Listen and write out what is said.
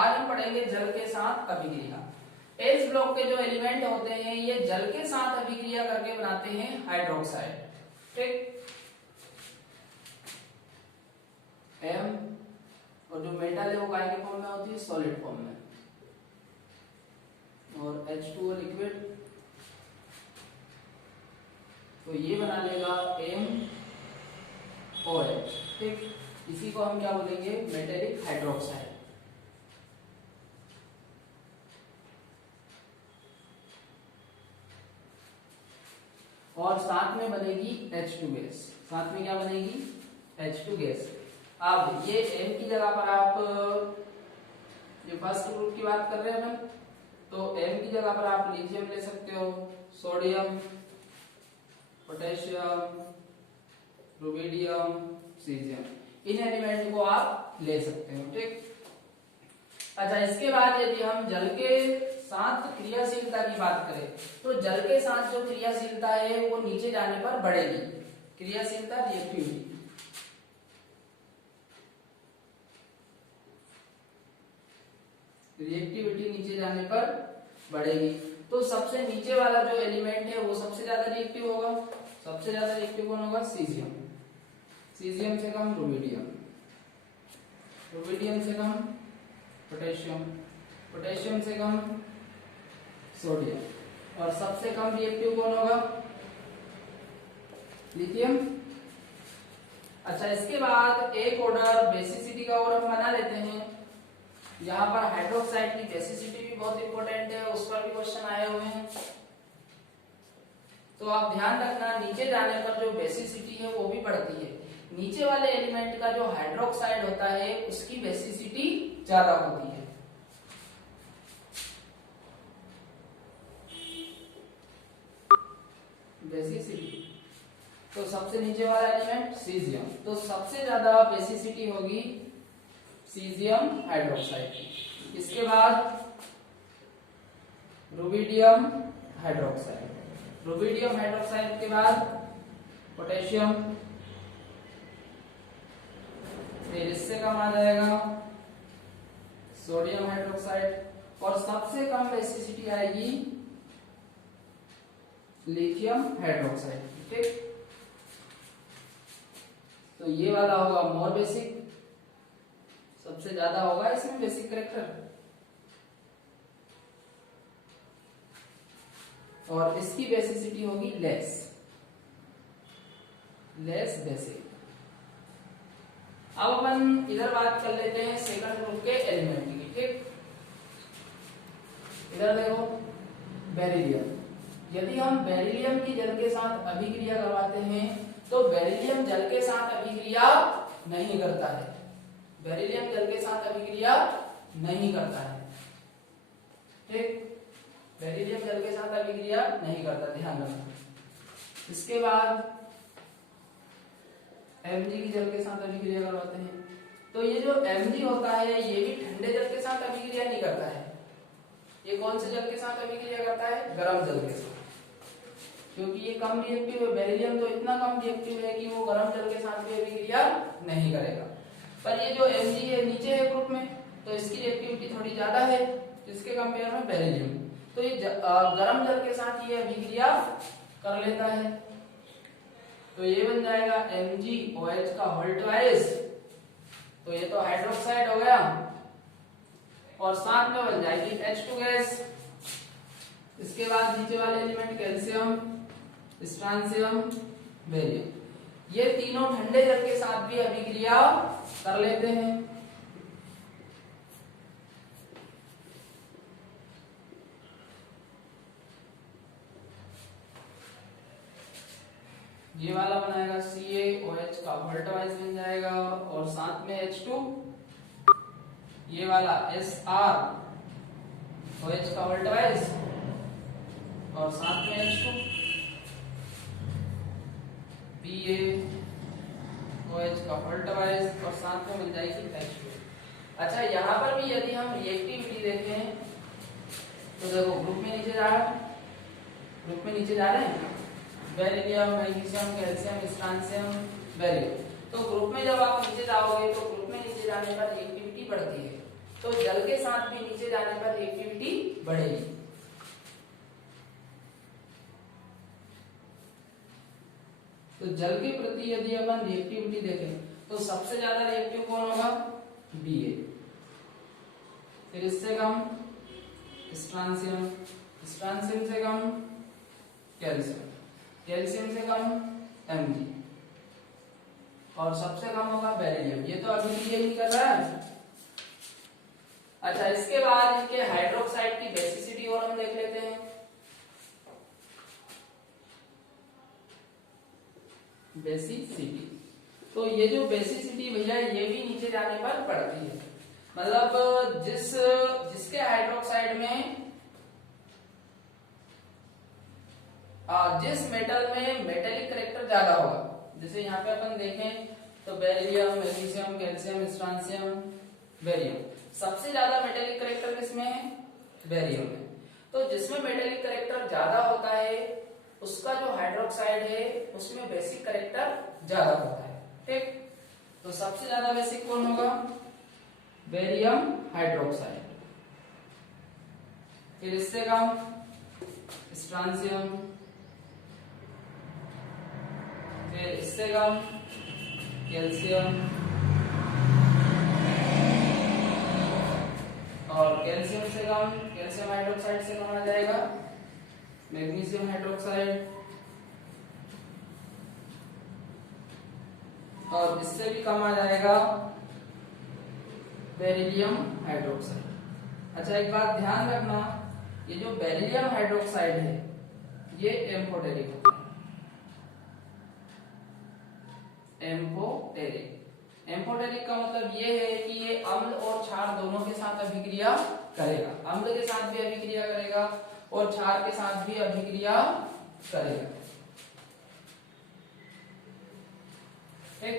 आज हम पढ़ेंगे जल के साथ अभिक्रिया। एच ब्लॉक के जो एलिमेंट होते हैं ये जल के साथ अभिक्रिया करके बनाते हैं हाइड्रोक्साइड। ठीक, एम और जो मेटल है वो काय के फॉर्म में होती है, सॉलिड फॉर्म में, और H2O लिक्विड, तो ये बना लेगा MOH। ठीक, इसी को हम क्या बोलेंगे, मेटेलिक हाइड्रोक्साइड। और साथ में बनेगी H2 गैस। साथ में क्या बनेगी, H2 गैस। अब ये M की जगह पर आप ये फर्स्ट ग्रुप की बात कर रहे हैं अपन, तो M की जगह पर आप लिथियम ले सकते हो, सोडियम, पोटेशियम, रुबिडियम, सीजियम, इन एलिमेंट को आप ले सकते हो। ठीक, अच्छा, इसके बाद यदि हम जल के साथ क्रियाशीलता की बात करें तो जल के साथ जो क्रियाशीलता है वो नीचे जाने पर बढ़ेगी। क्रियाशीलता, रिएक्टिविटी, रिएक्टिविटी नीचे जाने पर बढ़ेगी। तो सबसे नीचे वाला जो एलिमेंट है वो सबसे ज्यादा रिएक्टिव होगा। सबसे ज्यादा रिएक्टिव कौन होगा, सीजियम। सीजियम से कम रुबिडियम, रुबिडियम से कम पोटेशियम, पोटेशियम से कम सोडियम, और सबसे कम रिएक्टिव कौन होगा, लिथियम। अच्छा, इसके बाद एक ऑर्डर बेसिसिटी का और हम बना लेते हैं। यहाँ पर हाइड्रोक्साइड की बेसिसिटी भी बहुत इंपॉर्टेंट है, उस पर भी क्वेश्चन आए हुए हैं, तो आप ध्यान रखना नीचे जाने पर जो बेसिसिटी है वो भी बढ़ती है। नीचे वाले एलिमेंट का जो हाइड्रोक्साइड होता है उसकी बेसिसिटी ज्यादा होती है। बेसिसिटी, तो सबसे नीचे वाला एलिमेंट सीजियम, तो सबसे ज्यादा बेसिसिटी होगी सीजियम हाइड्रोक्साइड की। इसके बाद रुबिडियम हाइड्रोक्साइड, रुबिडियम हाइड्रोक्साइड के बाद पोटेशियम, फिर इससे कम आ जाएगा सोडियम हाइड्रोक्साइड, और सबसे कम बेसिसिटी आएगी लिथियम हाइड्रोक्साइड। ठीक, तो ये वाला होगा मोर बेसिक, सबसे ज्यादा होगा इसमें बेसिक कैरेक्टर, और इसकी बेसिसिटी होगी लेस, लेस बेसिक। अब अपन इधर बात कर लेते हैं सेकंड ग्रुप के एलिमेंट की। ठीक, इधर देखो बेरिलियम। यदि हम बेरिलियम की जल के साथ अभिक्रिया करवाते हैं तो बेरिलियम जल के साथ अभिक्रिया नहीं करता है। बेरिलियम जल के साथ अभिक्रिया नहीं करता है। ठीक, बेरिलियम जल के साथ अभिक्रिया नहीं करता, ध्यान रखना। इसके बाद Mg की जल के साथ अभिक्रिया करवाते हैं, तो ये जो Mg होता है ये भी ठंडे जल के साथ अभिक्रिया नहीं करता है। ये कौन से जल के साथ अभिक्रिया करता है, गर्म जल के साथ, क्योंकि ये कम रिएक्टिव है। बेरिलियम तो इतना कम रिएक्टिव है कि वो गर्म जल के साथ भी अभिक्रिया नहीं करेगा। पर ये जो Mg है नीचे है ग्रुप में, तो इसकी रिएक्टिविटी थोड़ी ज्यादा है इसके कंपेयर में बेरिलियम, तो ये गर्म जल के साथ ये अभिक्रिया कर लेता है। तो ये बन जाएगा MgOH का होल ट्वाइस, तो ये तो हाइड्रोक्साइड हो गया, और साथ में बन जाएगी H2 गैस। इसके बाद नीचे वाले एलिमेंट कैल्शियम, स्ट्रांसियम, बेरियम, ये तीनों ठंडे जल के साथ भी अभिक्रिया कर लेते हैं। ये वाला बनाएगा CaOH का होल ट्वाइस बन जाएगा, और साथ में H2, ये वाला SrOH का होल ट्वाइस, और साथ में H2, PaOH का होल ट्वाइस, और साथ में बन जाएगी H2। अच्छा, यहाँ पर भी यदि हम रिएक्टिविटी देखें तो देखो ग्रुप में नीचे जा रहा है, ग्रुप में नीचे जा रहे हैं beryllium, magnesium, calcium, strontium, barium. तो ग्रुप में जब आप नीचे जाओगे तो ग्रुप में नीचे जाने पर रिएक्टिविटी बढ़ती है। तो जल के साथ भी नीचे जाने पर रिएक्टिविटी बढ़ेगी। तो जल के प्रति यदि अपन रिएक्टिविटी देखें तो सबसे ज्यादा रिएक्टिव कौन होगा? Ba। फिर इससे कम स्ट्रांसियम, स्ट्रांसियम से कम कैल्शियम, कैल्शियम से कम Mg, और सबसे कम होगा बेरिलियम। ये तो अभिक्रिया ही कर रहा है। अच्छा, इसके बाद इनके हाइड्रोक्साइड की बेसिसिटी और हम देख लेते हैं। बेसिसिटी, तो ये जो बेसिसिटी भैया ये भी नीचे जाने पर पड़ती है। मतलब जिसके हाइड्रोक्साइड में जिस मेटल में मेटेलिक करेक्टर ज्यादा होगा, जैसे यहाँ पे अपन देखें तो beryllium, magnesium, calcium, strontium, barium, सबसे ज्यादा मेटेलिक करेक्टर किसमें है? बेरियम में। तो जिसमें मेटेलिक करेक्टर ज्यादा होता है उसका जो हाइड्रोक्साइड है उसमें बेसिक करेक्टर ज्यादा होता है। ठीक, तो सबसे ज्यादा बेसिक कौन होगा? Barium hydroxide. फिर इससे कम स्ट्रांसियम, फिर इससे कम कैल्शियम, और कैल्शियम से कम, कैल्शियम हाइड्रोक्साइड से कम आ जाएगा मैग्नीशियम हाइड्रोक्साइड, और इससे भी कम आ जाएगा बेरिलियम हाइड्रोक्साइड। अच्छा, एक बात ध्यान रखना, ये जो बेरिलियम हाइड्रोक्साइड है ये एम्फोटेरिक होता है। एम्फोटेरिक, एम्फोटेरिक का मतलब ये है कि ये अम्ल और क्षार दोनों के साथ अभिक्रिया करेगा। अम्ल के साथ भी अभिक्रिया करेगा और क्षार के साथ भी अभिक्रिया करेगा। ठीक,